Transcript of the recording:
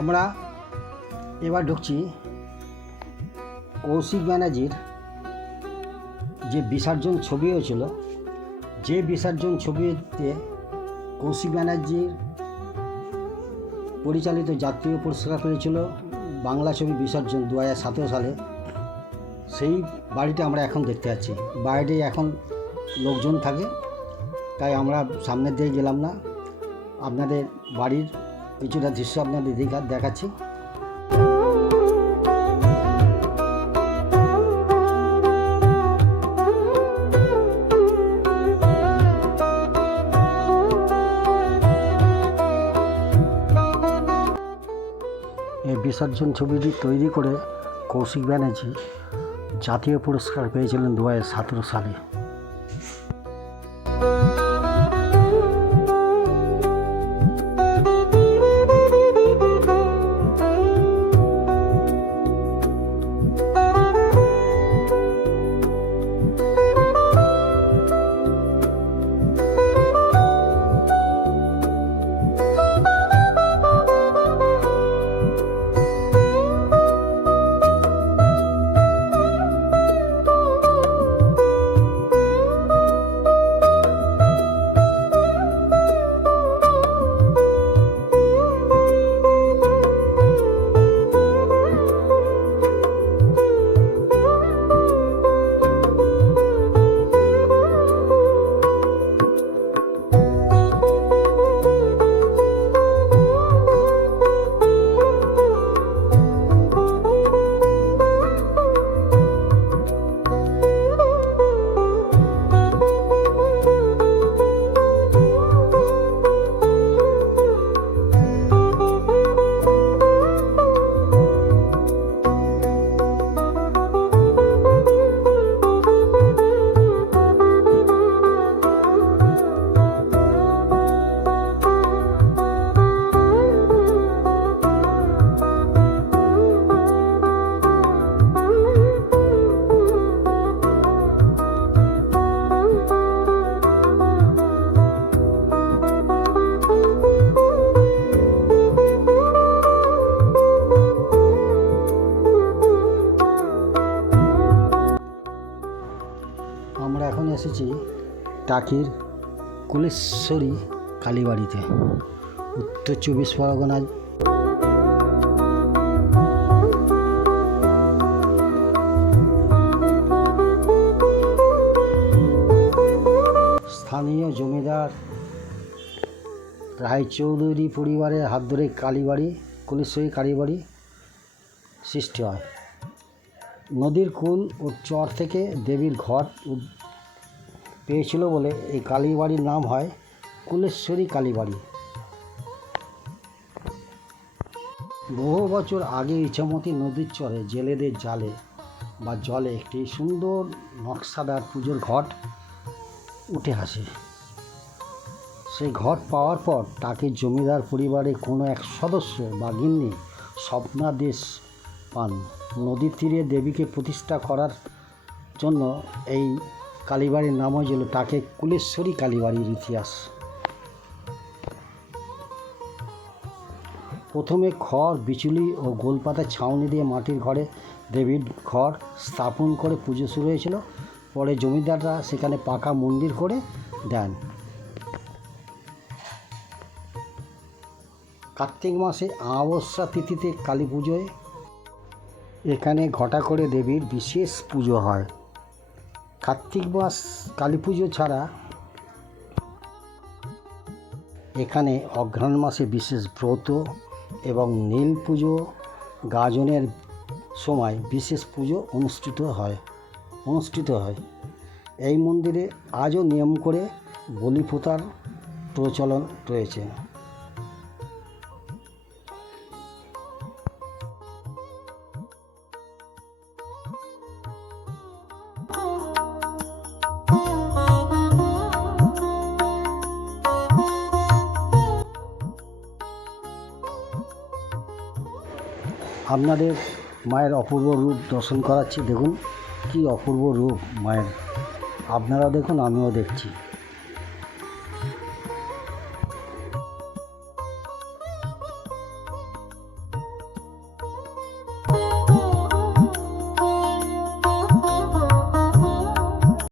আমরা এবার ঢুকছি কৌশিক ব্যানার্জির যে বিসর্জন ছবি হয়েছিল, যে বিসর্জন ছবিতে কৌশিক ব্যানার্জির পরিচালিত জাতীয় পুরস্কার পেয়েছিল বাংলা ছবি বিসর্জন 2017 সালে। সেই বাড়িটা আমরা এখন দেখতে পাচ্ছি। বাইরে এখন লোকজন থাকে, তাই আমরা সামনের দিকে গেলাম না। আপনাদের বাড়ির কিছুটা দৃশ্য আপনাদের দেখাচ্ছি। এই বিসর্জন ছবিটি তৈরি করে কৌশিক ব্যানার্জি জাতীয় পুরস্কার পেয়েছিলেন 2017 সালে। আমরা এখন এসেছি টাকির কুলেশ্বরী কালীবাড়িতে, উত্তর 24 পরগনায়। স্থানীয় জমিদার রায়চৌধুরী পরিবারের হাত ধরে কালীবাড়ি, কুলেশ্বরী কালীবাড়ি সৃষ্টি হয়। নদীর কুল ও চর থেকে দেবীর ঘর পেয়েছিল বলে এই কালীবাড়ির নাম হয় কুলেশ্বরী কালীবাড়ি। বহু বছর আগে ইছামতি নদীর চরে জেলেদের জালে বা জলে একটি সুন্দর নকশাদার পুজোর ঘট উঠে আসে। সেই ঘট পাওয়ার পর তাকে জমিদার পরিবারের কোনো এক সদস্য বা গিন্নি স্বপ্নাদেশ পান নদীর তীরে দেবীকে প্রতিষ্ঠা করার জন্য। এই কালীবাড়ির নাম হয়েছিল তাকে কুলেশ্বরী কালীবাড়ির ইতিহাস। প্রথমে খড়, বিচুলি ও গোলপাতার ছাউনি দিয়ে মাটির ঘরে দেবীর ঘর স্থাপন করে পুজো শুরু হয়েছিল। পরে জমিদাররা সেখানে পাকা মন্দির করে দেন। কার্তিক মাসে অমাবস্যা তিথিতে কালী পুজোয় এখানে ঘটা করে দেবীর বিশেষ পুজো হয়। কার্তিক মাস কালী পুজো ছাড়া এখানে অঘ্রাণ মাসে বিশেষ ব্রত এবং নীল পুজো, গাজনের সময় বিশেষ পুজো অনুষ্ঠিত হয়। এই মন্দিরে আজও নিয়ম করে বলি প্রথার প্রচলন রয়েছে। আপনাদের মায়ের অপূর্ব রূপ দর্শন করাচ্ছি। দেখুন কি অপূর্ব রূপ মায়ের, আপনারা দেখুন, আমিও দেখছি।